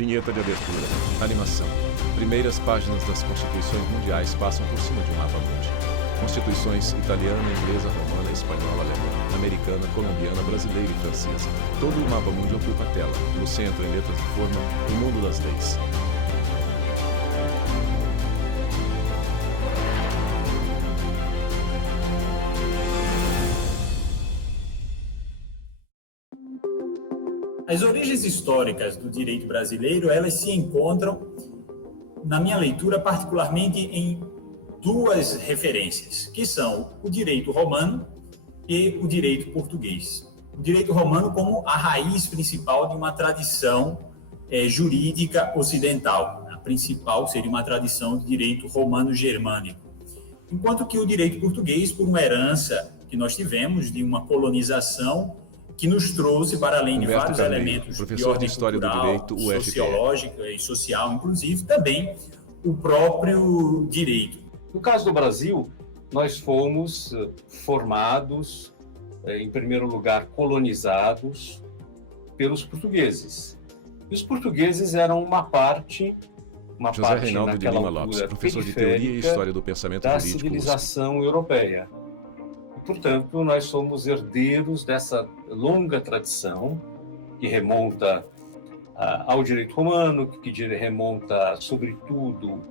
Vinheta de abertura. Animação. Primeiras páginas das constituições mundiais passam por cima de um mapa mundi. Constituições italiana, inglesa, romana, espanhola, alemã, americana, colombiana, brasileira e francesa. Todo o mapa mundi ocupa a tela. No centro, em letras de forma, o mundo das leis. As origens históricas do direito brasileiro, elas se encontram, na minha leitura, particularmente em duas referências, que são o direito romano e o direito português. O direito romano como a raiz principal de uma tradição jurídica ocidental. A principal seria uma tradição de direito romano-germânico. Enquanto que o direito português, por uma herança que nós tivemos de uma colonização que nos trouxe, para além de vários elementos de ordem cultural, sociológica e social, inclusive, também o próprio direito. No caso do Brasil, nós fomos formados, em primeiro lugar, colonizados pelos portugueses. E os portugueses eram uma parte José Reinaldo de Lima Lopes, professor de Teoria e História do Pensamento da Jurídico. civilização europeia. Portanto, nós somos herdeiros dessa longa tradição que remonta ao direito romano, que remonta, sobretudo,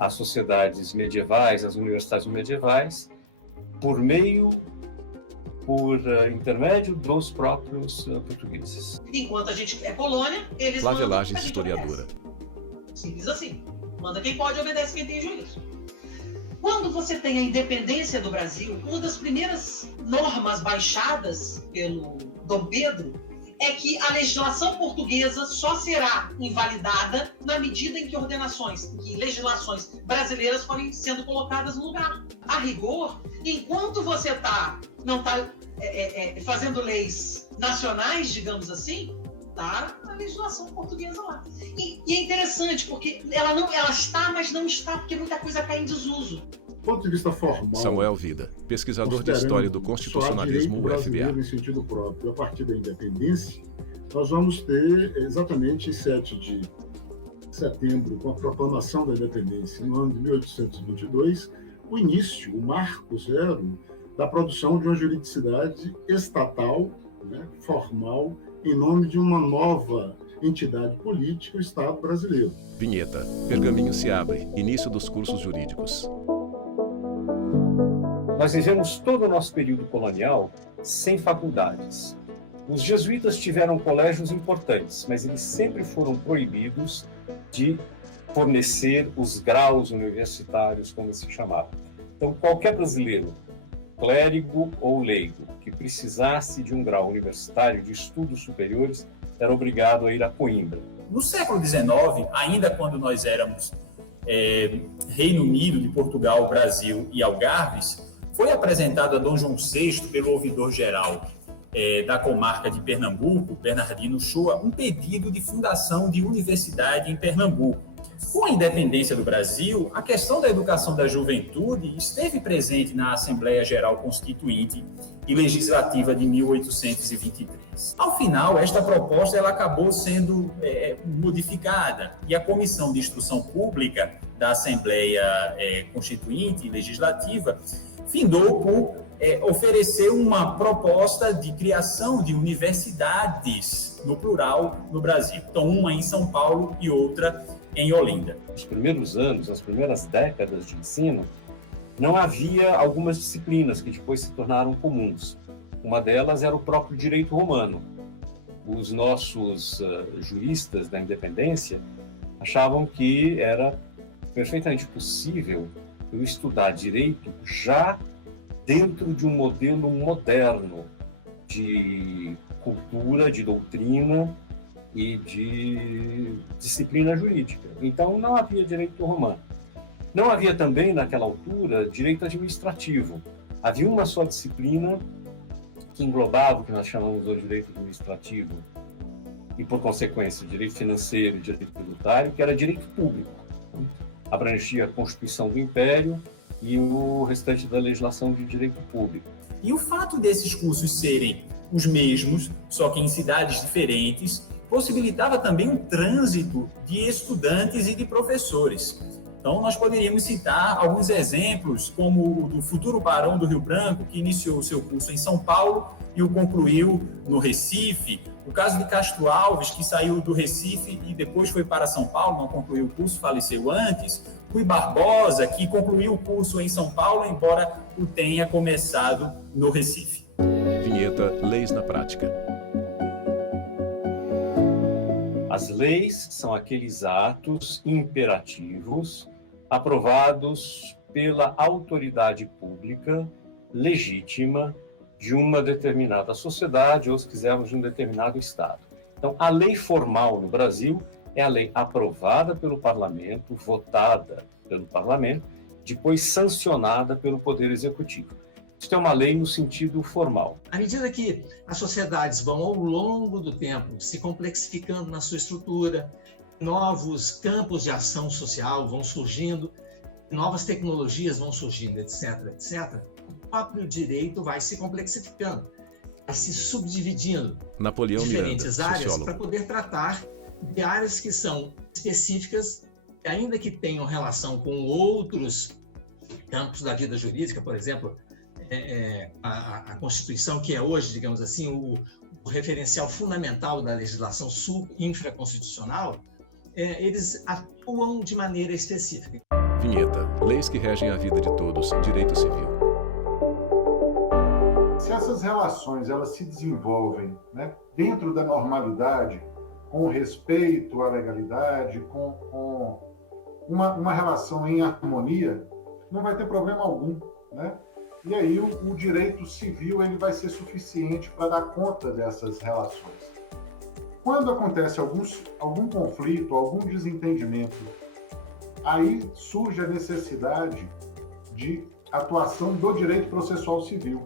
às sociedades medievais, às universidades medievais, por intermédio dos próprios portugueses. Enquanto a gente é colônia, eles Flávia mandam, Lages, historiadora. Simples assim. Manda quem pode, obedece quem tem juízo. Quando você tem a independência do Brasil, uma das primeiras normas baixadas pelo Dom Pedro é que a legislação portuguesa só será invalidada na medida em que legislações brasileiras forem sendo colocadas no lugar. A rigor, enquanto você não está fazendo leis nacionais, digamos assim, está a legislação portuguesa lá. E é interessante, porque ela está, mas não está, porque muita coisa cai em desuso. Do ponto de vista formal, Samuel Vida, pesquisador de História do Constitucionalismo brasileiro UFBA. Em sentido próprio, a partir da independência, nós vamos ter exatamente em 7 de setembro, com a proclamação da independência, no ano de 1822, o início, o marco zero da produção de uma juridicidade estatal, formal, em nome de uma nova entidade política, o Estado brasileiro. Vinheta. Pergaminho se abre. Início dos cursos jurídicos. Nós vivemos todo o nosso período colonial sem faculdades. Os jesuítas tiveram colégios importantes, mas eles sempre foram proibidos de fornecer os graus universitários, como se chamava. Então, qualquer brasileiro, clérigo ou leigo, que precisasse de um grau universitário de estudos superiores, era obrigado a ir a Coimbra. No século XIX, ainda quando nós éramos Reino Unido de Portugal, Brasil e Algarves, foi apresentado a Dom João VI pelo ouvidor-geral da comarca de Pernambuco, Bernardino Shoa, um pedido de fundação de universidade em Pernambuco. Com a independência do Brasil, a questão da educação da juventude esteve presente na Assembleia Geral Constituinte e Legislativa de 1823. Ao final, esta proposta ela acabou sendo modificada e a Comissão de Instrução Pública da Assembleia Constituinte e Legislativa findou por oferecer uma proposta de criação de universidades, no plural, no Brasil. Então, uma em São Paulo e outra em Olinda. Nos primeiros anos, nas primeiras décadas de ensino, não havia algumas disciplinas que depois se tornaram comuns. Uma delas era o próprio direito romano. Os nossos juristas da independência achavam que era perfeitamente possível eu estudar direito já dentro de um modelo moderno de cultura, de doutrina e de disciplina jurídica. Então, não havia direito romano. Não havia também, naquela altura, direito administrativo. Havia uma só disciplina que englobava o que nós chamamos de direito administrativo e, por consequência, direito financeiro e direito tributário, que era direito público. Abrangia a Constituição do Império e o restante da legislação de direito público. E o fato desses cursos serem os mesmos, só que em cidades diferentes, possibilitava também um trânsito de estudantes e de professores. Então, nós poderíamos citar alguns exemplos, como o do futuro barão do Rio Branco, que iniciou o seu curso em São Paulo e o concluiu no Recife. O caso de Castro Alves, que saiu do Recife e depois foi para São Paulo, não concluiu o curso, faleceu antes. Rui Barbosa, que concluiu o curso em São Paulo, embora o tenha começado no Recife. Vinheta Leis na Prática. As leis são aqueles atos imperativos aprovados pela autoridade pública legítima de uma determinada sociedade ou, se quisermos, de um determinado estado. Então, a lei formal no Brasil é a lei aprovada pelo parlamento, votada pelo parlamento, depois sancionada pelo Poder Executivo. Isso é uma lei no sentido formal. À medida que as sociedades vão, ao longo do tempo, se complexificando na sua estrutura, novos campos de ação social vão surgindo, novas tecnologias vão surgindo, etc., etc., o próprio direito vai se complexificando, vai se subdividindo em diferentes áreas para poder tratar de áreas que são específicas, ainda que tenham relação com outros campos da vida jurídica, por exemplo, a Constituição, que é hoje, digamos assim, o referencial fundamental da legislação infraconstitucional, eles atuam de maneira específica. Vinheta. Leis que regem a vida de todos. Direito civil. Se essas relações elas se desenvolvem, né, dentro da normalidade, com respeito à legalidade, com uma relação em harmonia, não vai ter problema algum, né? E aí o direito civil ele vai ser suficiente para dar conta dessas relações. Quando acontece algum conflito, algum desentendimento, aí surge a necessidade de atuação do direito processual civil,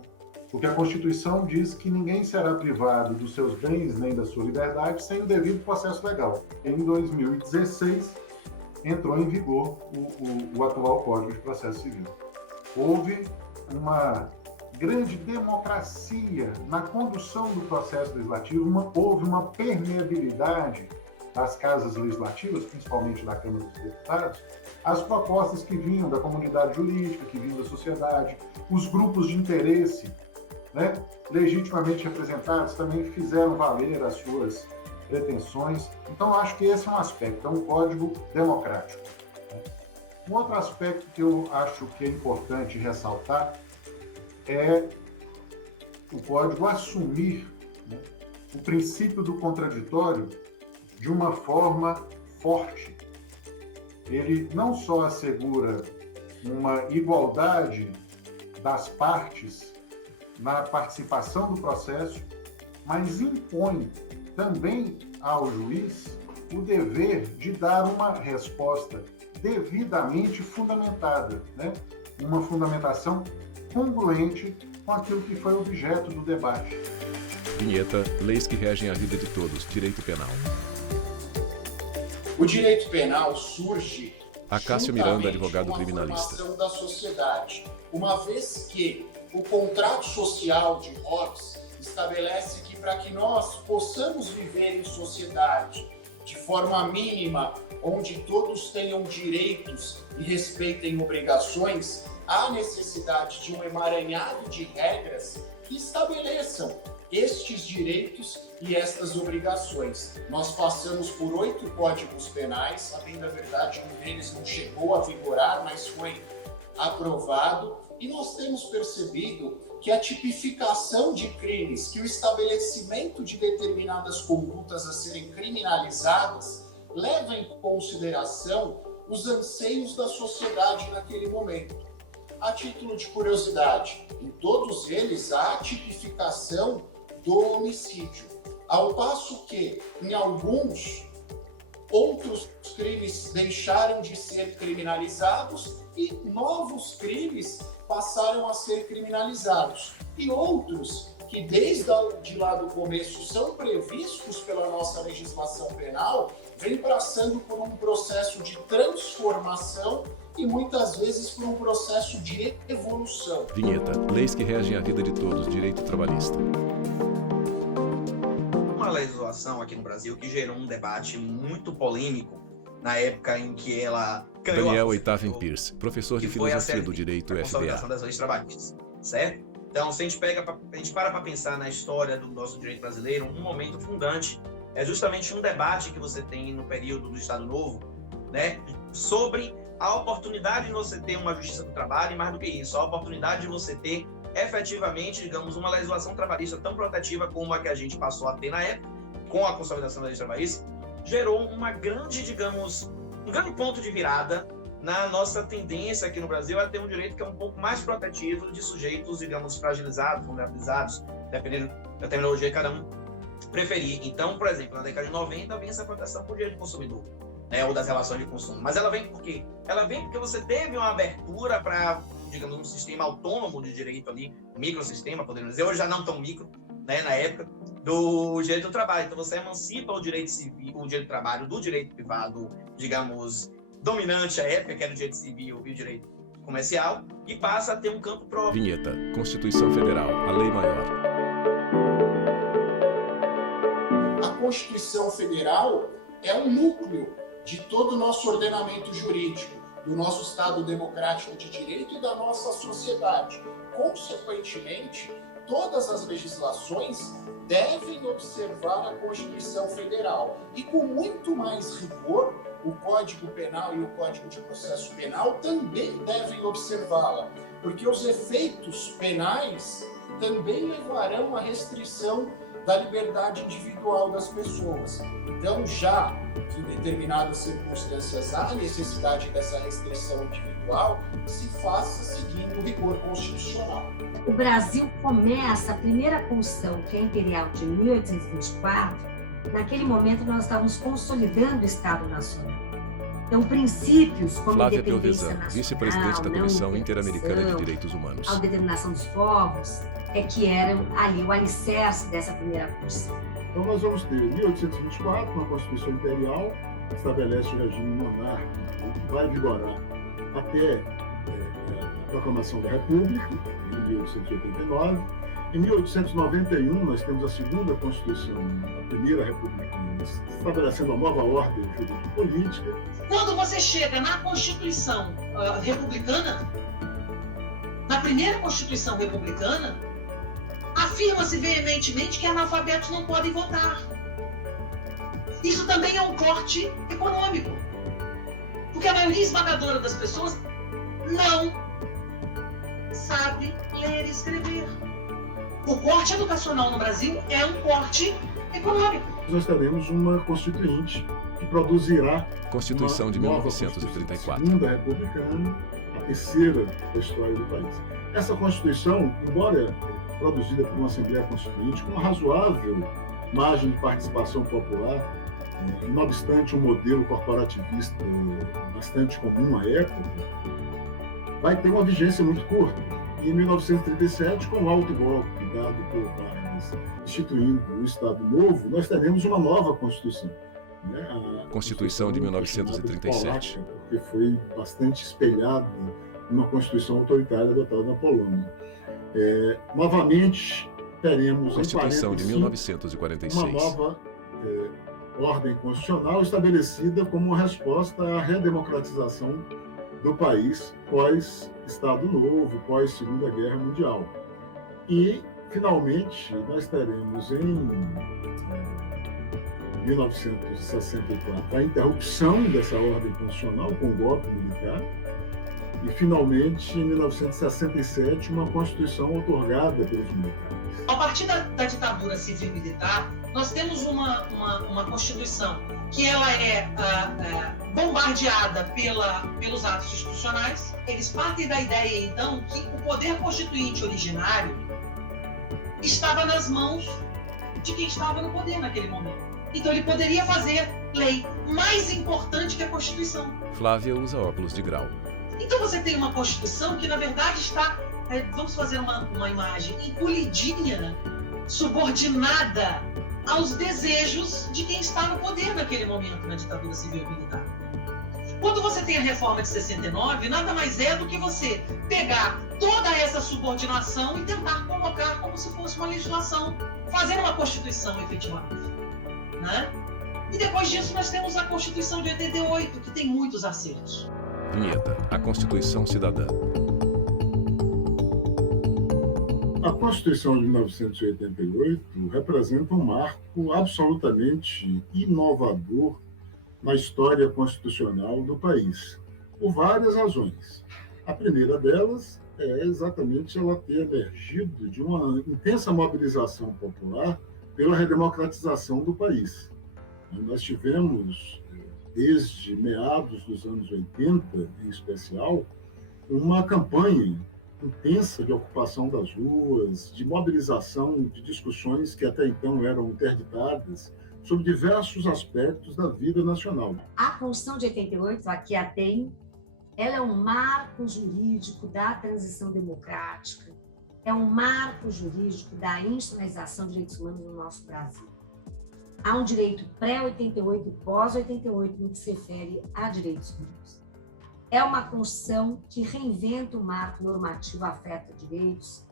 porque a Constituição diz que ninguém será privado dos seus bens nem da sua liberdade sem o devido processo legal. Em 2016, entrou em vigor o atual Código de Processo Civil. Houve uma grande democracia na condução do processo legislativo, houve uma permeabilidade das casas legislativas, principalmente da Câmara dos Deputados, as propostas que vinham da comunidade jurídica, que vinham da sociedade, os grupos de interesse, né, legitimamente representados, também fizeram valer as suas pretensões. Então, acho que esse é um aspecto, é um código democrático. Um outro aspecto que eu acho que é importante ressaltar é o código assumir, né, o princípio do contraditório de uma forma forte. Ele não só assegura uma igualdade das partes na participação do processo, mas impõe também ao juiz o dever de dar uma resposta devidamente fundamentada, né? Uma fundamentação congruente com aquilo que foi objeto do debate. Vinheta. Leis que regem a vida de todos. Direito penal. O direito penal surge Acácio Miranda, advogado criminalista. Formação da sociedade, uma vez que o contrato social de Hobbes estabelece que para que nós possamos viver em sociedade de forma mínima, onde todos tenham direitos e respeitem obrigações, há necessidade de um emaranhado de regras que estabeleçam estes direitos e estas obrigações. Nós passamos por 8 códigos penais, a bem da verdade, um deles não chegou a vigorar, mas foi aprovado, e nós temos percebido que a tipificação de crimes, que o estabelecimento de determinadas condutas a serem criminalizadas, leva em consideração os anseios da sociedade naquele momento. A título de curiosidade, em todos eles há a tipificação do homicídio, ao passo que, em alguns, outros crimes deixaram de ser criminalizados e novos crimes passaram a ser criminalizados. E outros que desde lá do começo são previstos pela nossa legislação penal, vêm passando por um processo de transformação e muitas vezes por um processo de evolução. Vinheta. Leis que regem a vida de todos. Direito trabalhista. Uma legislação aqui no Brasil que gerou um debate muito polêmico na época em que ela ganhou Daniel Oitavin Pierce, professor de filosofia do direito a consolidação FBA. das leis trabalhistas, certo? Então, se a gente para para pensar na história do nosso direito brasileiro, um momento fundante é justamente um debate que você tem no período do Estado Novo, né, sobre a oportunidade de você ter uma justiça do trabalho e, mais do que isso, a oportunidade de você ter efetivamente, digamos, uma legislação trabalhista tão protetiva como a que a gente passou a ter na época, com a consolidação da lei trabalhista, gerou uma grande, digamos, um grande ponto de virada na nossa tendência aqui no Brasil a ter um direito que é um pouco mais protetivo de sujeitos, digamos, fragilizados, vulnerabilizados, dependendo da terminologia que cada um preferir. Então, por exemplo, na década de 90 vem essa proteção por direito do consumidor, né, ou das relações de consumo. Mas ela vem por quê? Ela vem porque você teve uma abertura para, digamos, um sistema autônomo de direito ali, microsistema, podemos dizer, hoje já não tão micro, né, na época, do direito do trabalho. Então você emancipa o direito civil, o direito do trabalho do direito privado, digamos, dominante à época, que era o direito civil e o direito comercial, e passa a ter um campo próprio. Vinheta. Constituição Federal. A lei maior. A Constituição Federal é um núcleo de todo o nosso ordenamento jurídico, do nosso Estado democrático de direito e da nossa sociedade. Consequentemente, todas as legislações devem observar a Constituição Federal. E com muito mais rigor, o Código Penal e o Código de Processo Penal também devem observá-la, porque os efeitos penais também levarão à restrição da liberdade individual das pessoas. Então, já que em determinadas circunstâncias há necessidade dessa restrição individual, se faça seguindo o rigor constitucional. O Brasil começa a primeira Constituição, que é imperial, de 1824. Naquele momento, nós estávamos consolidando o Estado Nacional. Então, princípios como Flávia independência Piovesan, nacional, vice-presidente da Comissão não Interamericana de intervenção, Direitos Humanos. autodeterminação dos povos, que eram ali o alicerce dessa primeira Constituição. Então nós vamos ter 1824, uma Constituição Imperial, que estabelece o regime monárquico, que vai vigorar até a proclamação da República, em 1889. Em 1891, nós temos a segunda Constituição, a primeira republicana, estabelecendo a nova ordem jurídica política. Quando você chega na Constituição republicana, na primeira Constituição republicana, afirma-se veementemente que analfabetos não podem votar. Isso também é um corte econômico, porque a maioria esmagadora das pessoas não sabe ler e escrever. O corte educacional no Brasil é um corte econômico. Nós teremos uma Constituinte que produzirá Constituição de uma nova 1934. Constituição, segunda republicana, a terceira da história do país. Essa Constituição, embora produzida por uma Assembleia Constituinte, com uma razoável margem de participação popular, não obstante um modelo corporativista bastante comum à época, vai ter uma vigência muito curta. E em 1937, com o alto golpe dado por Vargas, instituindo o Estado Novo, nós teremos uma nova Constituição. A Constituição de 1937. Polaca, porque foi bastante espelhada numa Constituição autoritária adotada na Polônia. Novamente, teremos Constituição em 45, de 1946. uma nova ordem constitucional estabelecida como uma resposta à redemocratização do país pós-Estado Novo, pós-Segunda Guerra Mundial. E, finalmente, nós teremos em 1964 a interrupção dessa ordem constitucional com o golpe militar e, finalmente, em 1967, uma Constituição outorgada pelos militares. A partir da ditadura civil-militar, nós temos uma Constituição que ela é bombardeada pelos atos institucionais. Eles partem da ideia, então, que o poder constituinte originário estava nas mãos de quem estava no poder naquele momento. Então ele poderia fazer lei mais importante que a Constituição. Flávia usa óculos de grau. Então você tem uma Constituição que, na verdade, está, vamos fazer uma imagem, encolhidinha, subordinada aos desejos de quem está no poder naquele momento, na ditadura civil-militar. Quando você tem a reforma de 69, nada mais é do que você pegar toda essa subordinação e tentar colocar como se fosse uma legislação, fazer uma Constituição efetivamente. né? E depois disso nós temos a Constituição de 88, que tem muitos acertos. Vinheta: a Constituição Cidadã. A Constituição de 1988 representa um marco absolutamente inovador na história constitucional do país, por várias razões. A primeira delas é exatamente ela ter emergido de uma intensa mobilização popular pela redemocratização do país. Nós tivemos, desde meados dos anos 80, em especial, uma campanha intensa de ocupação das ruas, de mobilização de discussões que até então eram interditadas sobre diversos aspectos da vida nacional. A Constituição de 88, aqui a tem, ela é um marco jurídico da transição democrática, é um marco jurídico da institucionalização de direitos humanos no nosso Brasil. Há um direito pré-88 e pós-88 no que se refere a direitos humanos. É uma Constituição que reinventa o marco normativo afeto a direitos.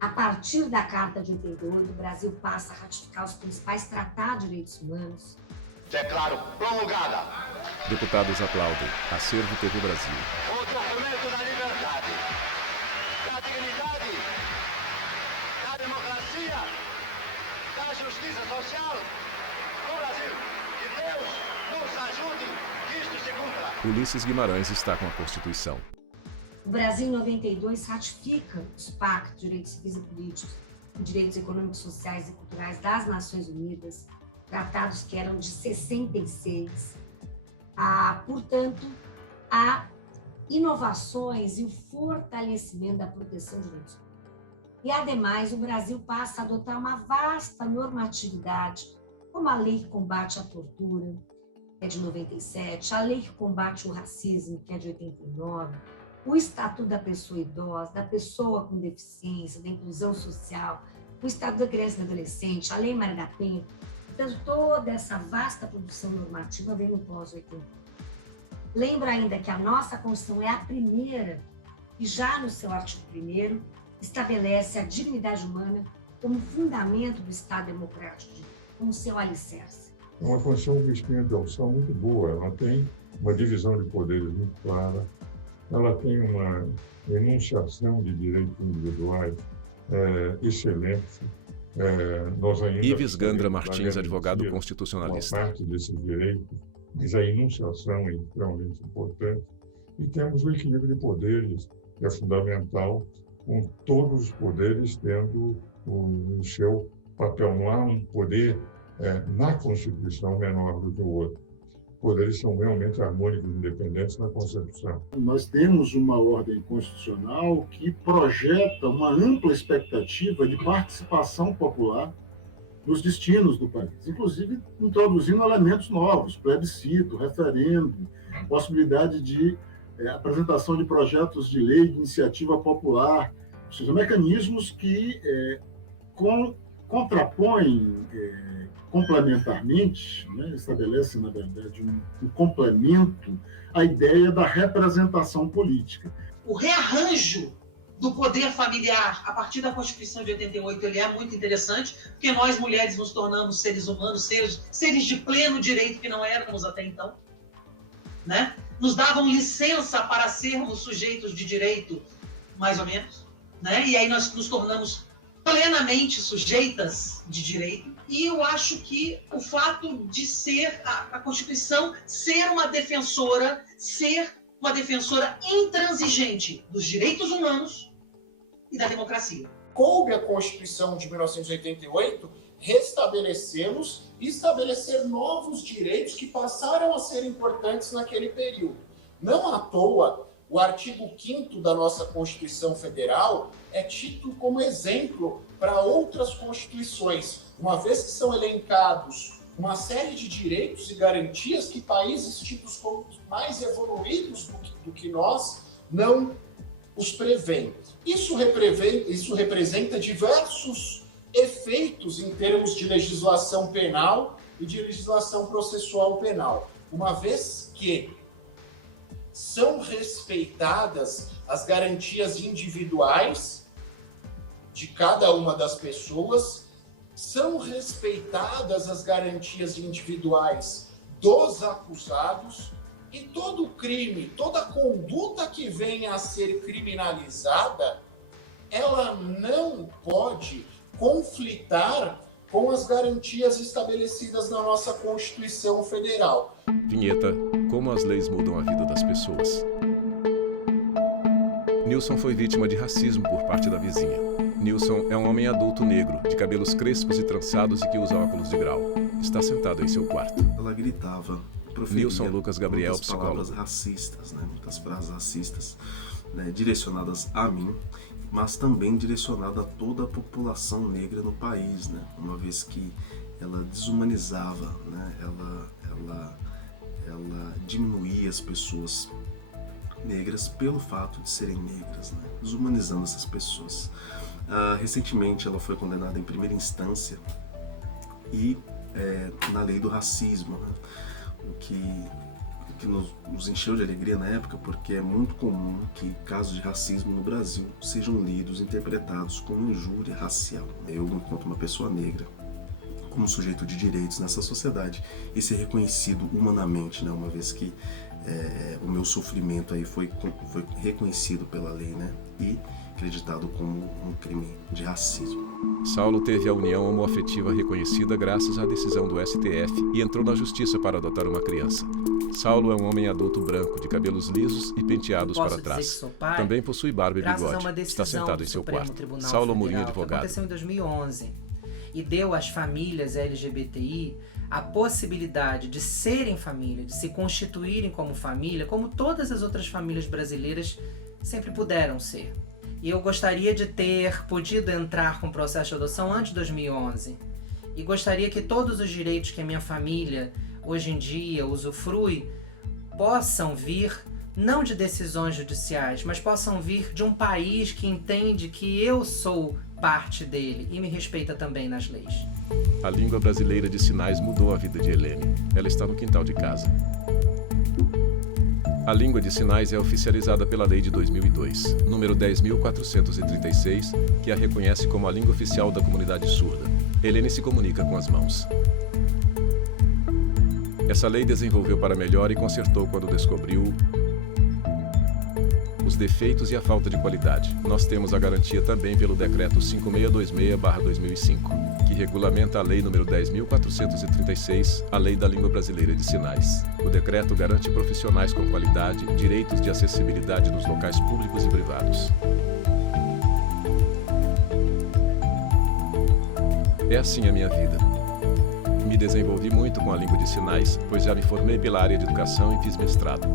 A partir da Carta de 88, o Brasil passa a ratificar os principais tratados de direitos humanos. Declaro promulgada. Deputados aplaudem. Acervo TV Brasil. O documento da liberdade, da dignidade, da democracia, da justiça social no Brasil. Que Deus nos ajude que isto se cumpra. Ulisses Guimarães está com a Constituição. O Brasil, em 92, ratifica os pactos de direitos civis e políticos e direitos econômicos, sociais e culturais das Nações Unidas, tratados que eram de 66. Portanto, há inovações e o fortalecimento da proteção de direitos. E, ademais, o Brasil passa a adotar uma vasta normatividade, como a lei que combate a tortura, que é de 97, a lei que combate o racismo, que é de 89, o Estatuto da Pessoa Idosa, da Pessoa com Deficiência, da Inclusão Social, o Estatuto da Criança e do Adolescente, a Lei Maria da Penha. Portanto, toda essa vasta produção normativa vem no pós-80. Lembro ainda que a nossa Constituição é a primeira que, já no seu artigo 1º, estabelece a dignidade humana como fundamento do Estado democrático, como seu alicerce. É uma Constituição que tem uma introdução muito boa, ela tem uma divisão de poderes muito clara, ela tem uma enunciação de direitos individuais excelente. Ives Gandra Martins, advogado constitucionalista. Uma parte desses direitos, mas a enunciação é extremamente importante. E temos o equilíbrio de poderes, que é fundamental, com todos os poderes tendo o seu papel. Não há um poder na Constituição menor do que o outro. Os poderes são realmente harmônicos e independentes na Constituição. Nós temos uma ordem constitucional que projeta uma ampla expectativa de participação popular nos destinos do país, inclusive introduzindo elementos novos, plebiscito, referendo, possibilidade de apresentação de projetos de lei de iniciativa popular, ou seja, mecanismos que contrapõem complementarmente, estabelecem, na verdade, um complemento à ideia da representação política. O rearranjo do poder familiar a partir da Constituição de 88 ele é muito interessante, porque nós mulheres nos tornamos seres humanos, seres de pleno direito que não éramos até então, né? Nos davam licença para sermos sujeitos de direito, mais ou menos, né? E aí nós nos tornamos plenamente sujeitas de direito. E eu acho que o fato de ser a Constituição ser uma defensora intransigente dos direitos humanos e da democracia. Coube a Constituição de 1988 restabelecê-los e estabelecer novos direitos que passaram a ser importantes naquele período. Não à toa, o artigo 5º da nossa Constituição Federal é tido como exemplo para outras constituições, uma vez que são elencados uma série de direitos e garantias que países tidos como mais evoluídos do que nós não os prevêem. Isso representa diversos efeitos em termos de legislação penal e de legislação processual penal, uma vez que são respeitadas as garantias individuais de cada uma das pessoas, são respeitadas as garantias individuais dos acusados e todo crime, toda conduta que venha a ser criminalizada, ela não pode conflitar com as garantias estabelecidas na nossa Constituição Federal. Vinheta: como as leis mudam a vida das pessoas. Nilson foi vítima de racismo por parte da vizinha. Nilson é um homem adulto negro, de cabelos crespos e trançados e que usa óculos de grau. Está sentado em seu quarto. Ela gritava, Nilson Lucas Gabriel, muitas palavras racistas, né? Muitas frases racistas, né? Direcionadas a mim, mas também direcionada a toda a população negra no país, né? Uma vez que ela desumanizava, né? Ela diminuía as pessoas negras pelo fato de serem negras, né? Desumanizando essas pessoas. Recentemente ela foi condenada em primeira instância e na lei do racismo, né? O que nos encheu de alegria na época, porque é muito comum que casos de racismo no Brasil sejam lidos, interpretados como injúria racial. Eu, enquanto uma pessoa negra, como sujeito de direitos nessa sociedade, e ser reconhecido humanamente, né? Uma vez que o meu sofrimento aí foi reconhecido pela lei, né? E acreditado como um crime de racismo. Saulo teve a união homoafetiva reconhecida graças à decisão do STF e entrou na justiça para adotar uma criança. Saulo é um homem adulto branco, de cabelos lisos e penteados para trás. Também possui barba e bigode. Está sentado em seu quarto. Saulo Amorim, advogado. Aconteceu em 2011 e deu às famílias LGBTI a possibilidade de serem família, de se constituírem como família, como todas as outras famílias brasileiras sempre puderam ser. E eu gostaria de ter podido entrar com o processo de adoção antes de 2011. E gostaria que todos os direitos que a minha família hoje em dia usufrui possam vir não de decisões judiciais, mas possam vir de um país que entende que eu sou parte dele e me respeita também nas leis. A língua brasileira de sinais mudou a vida de Helene. Ela está no quintal de casa. A língua de sinais é oficializada pela Lei de 2002, número 10.436, que a reconhece como a língua oficial da comunidade surda. Helene se comunica com as mãos. Essa lei desenvolveu para melhor e consertou quando descobriu os defeitos e a falta de qualidade. Nós temos a garantia também pelo Decreto 5626/2005, que regulamenta a Lei número 10.436, a Lei da Língua Brasileira de Sinais. O decreto garante profissionais com qualidade, direitos de acessibilidade nos locais públicos e privados. É assim a minha vida. Me desenvolvi muito com a língua de sinais, pois já me formei pela área de educação e fiz mestrado.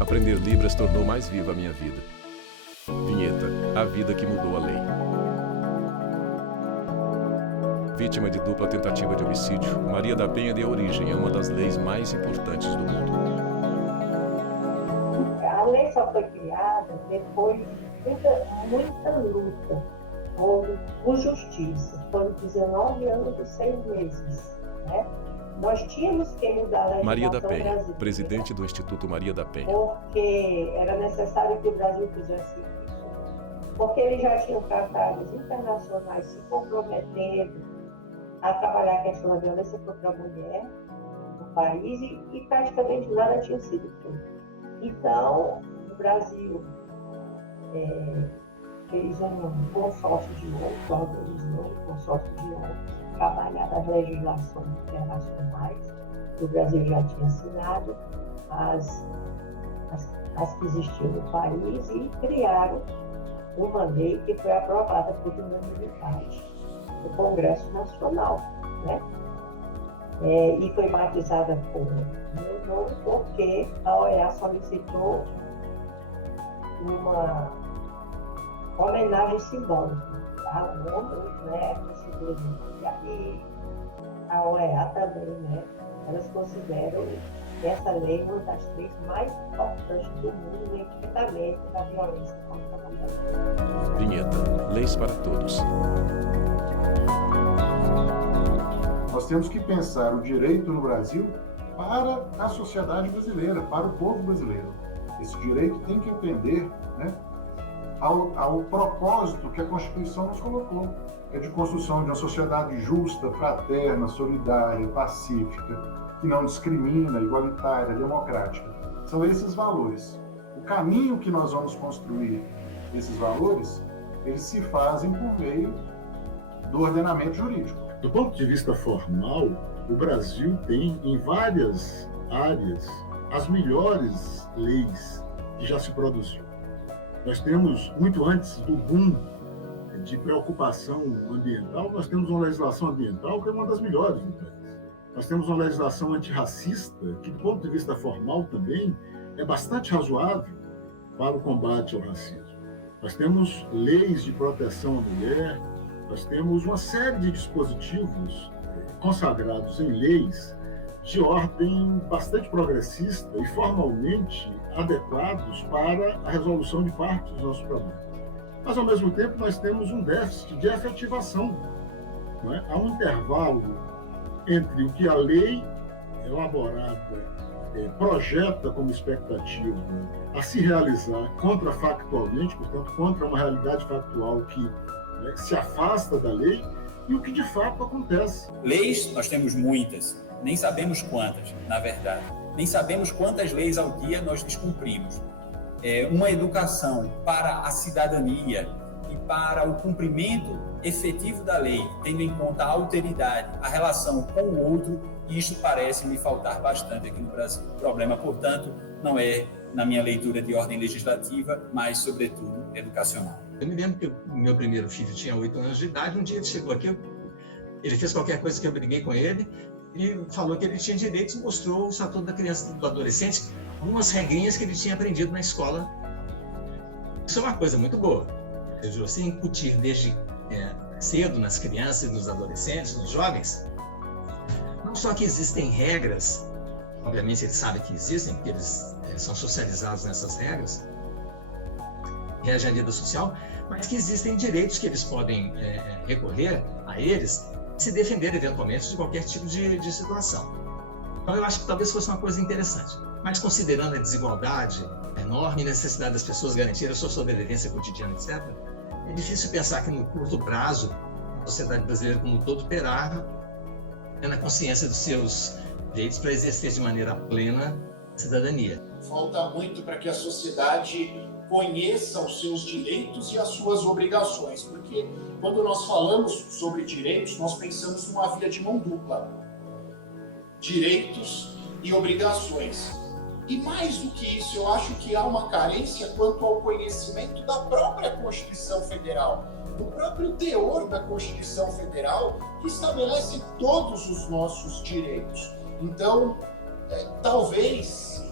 Aprender Libras tornou mais viva a minha vida. Vinheta: a vida que mudou a lei. Vítima de dupla tentativa de homicídio, Maria da Penha deu origem a uma das leis mais importantes do mundo. A lei só foi criada depois de muita luta por justiça. Foram 19 anos e 6 meses, né? Nós tínhamos que mudar a legislação Maria da Penha, brasileira, presidente do Instituto Maria da Penha. porque era necessário que o Brasil fizesse isso, porque eles já tinham tratados internacionais se comprometendo a trabalhar a questão da violência contra a mulher no país e praticamente nada tinha sido feito. Então, o Brasil fez um consórcio de ONGs, organizou um consórcio de ONGs, trabalhar as legislações internacionais que o Brasil já tinha assinado, as que existiam no país, e criaram uma lei que foi aprovada por unanimidade no Congresso Nacional, né? E foi batizada por meu nome porque a OEA solicitou uma homenagem simbólica ao nome, né? E a OEA também, né? Elas consideram essa lei uma das leis mais importantes do mundo no enfrentamento da violência contra a mulher. Vinheta: leis para todos. Nós temos que pensar o direito no Brasil para a sociedade brasileira, para o povo brasileiro. Esse direito tem que atender, né, ao propósito que a Constituição nos colocou, é de construção de uma sociedade justa, fraterna, solidária, pacífica, que não discrimina, igualitária, democrática. São esses valores. O caminho que nós vamos construir esses valores, eles se fazem por meio do ordenamento jurídico. Do ponto de vista formal, o Brasil tem, em várias áreas, as melhores leis que já se produziu. Nós temos, muito antes do boom de preocupação ambiental, nós temos uma legislação ambiental que é uma das melhores do país. Nós temos uma legislação antirracista, que, do ponto de vista formal também, é bastante razoável para o combate ao racismo. Nós temos leis de proteção à mulher, nós temos uma série de dispositivos consagrados em leis de ordem bastante progressista e formalmente adequados para a resolução de parte dos nossos problemas. Mas, ao mesmo tempo, nós temos um déficit de efetivação. Não é? Há um intervalo entre o que a lei elaborada projeta como expectativa a se realizar contrafactualmente, portanto, contra uma realidade factual que se afasta da lei, e o que de fato acontece. Leis, nós temos muitas, nem sabemos quantas, na verdade. Nem sabemos quantas leis ao dia nós descumprimos. Uma educação para a cidadania e para o cumprimento efetivo da lei, tendo em conta a alteridade, a relação com o outro, isso parece me faltar bastante aqui no Brasil. O problema, portanto, não é na minha leitura de ordem legislativa, mas, sobretudo, educacional. Eu me lembro que o meu primeiro filho tinha 8 anos de idade, um dia ele chegou aqui, ele fez qualquer coisa que eu briguei com ele, e falou que ele tinha direitos e mostrou o Estatuto da Criança e do Adolescente, algumas regrinhas que ele tinha aprendido na escola. Isso é uma coisa muito boa. Você incutir desde cedo nas crianças, nos adolescentes, nos jovens, não só que existem regras, obviamente eles sabem que existem, porque eles são socializados nessas regras, rege a vida social, mas que existem direitos que eles podem recorrer a eles, se defender eventualmente de qualquer tipo de situação. Então eu acho que talvez fosse uma coisa interessante, mas considerando a desigualdade enorme e a necessidade das pessoas garantirem a sua sobrevivência cotidiana, etc., é difícil pensar que no curto prazo a sociedade brasileira como um todo terá plena consciência dos seus direitos para exercer de maneira plena a cidadania. Falta muito para que a sociedade conheça os seus direitos e as suas obrigações, porque quando nós falamos sobre direitos, nós pensamos numa via de mão dupla. Direitos e obrigações. E mais do que isso, eu acho que há uma carência quanto ao conhecimento da própria Constituição Federal, do próprio teor da Constituição Federal, que estabelece todos os nossos direitos. Então, talvez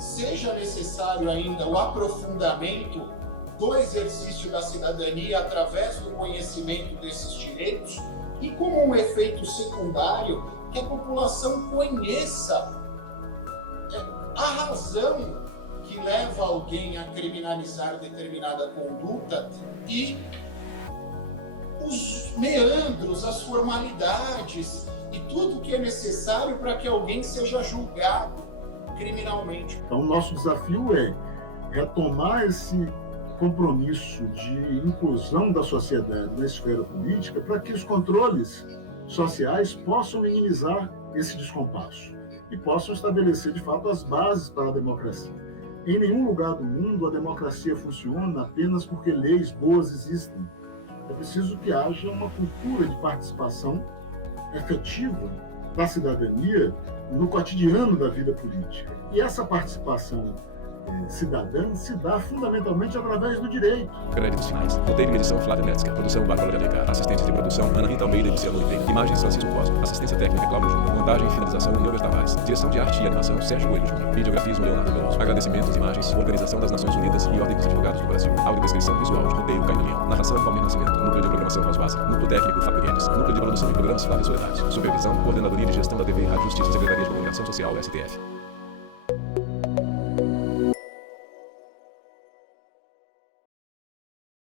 seja necessário ainda o aprofundamento do exercício da cidadania através do conhecimento desses direitos e, como um efeito secundário, que a população conheça a razão que leva alguém a criminalizar determinada conduta e os meandros, as formalidades e tudo que é necessário para que alguém seja julgado criminalmente. Então, o nosso desafio é retomar esse compromisso de inclusão da sociedade na esfera política para que os controles sociais possam minimizar esse descompasso e possam estabelecer, de fato, as bases para a democracia. Em nenhum lugar do mundo a democracia funciona apenas porque leis boas existem. É preciso que haja uma cultura de participação efetiva da cidadania no cotidiano da vida política. E essa participação cidadã se dá fundamentalmente através do direito. Créditos finais. Roteiro e edição Flávia Metzger. Produção Bárbara de Alencar. Assistente de produção Ana Rita Almeida e Luciano Oliveira. Imagens Francisco Cosmo. Assistência técnica Cláudio Júnior. Montagem e finalização Neuber Tavares. Direção de arte e animação Sérgio Coelho Júnior. Videografismo Leonardo Veloso. Agradecimentos, imagens, Organização das Nações Unidas e Ordem dos Advogados do Brasil. Audiodescrição visual de roteiro Caio Leão. Narração Palmeira Nascimento. Núcleo de programação Rosvaza. Núcleo técnico Fábio Guedes. Núcleo de produção e programas Flávia Soledade. Supervisão, Coordenadoria de Gestão da TV e Rádio Justiça, Secretaria de Comunicação Social, STF.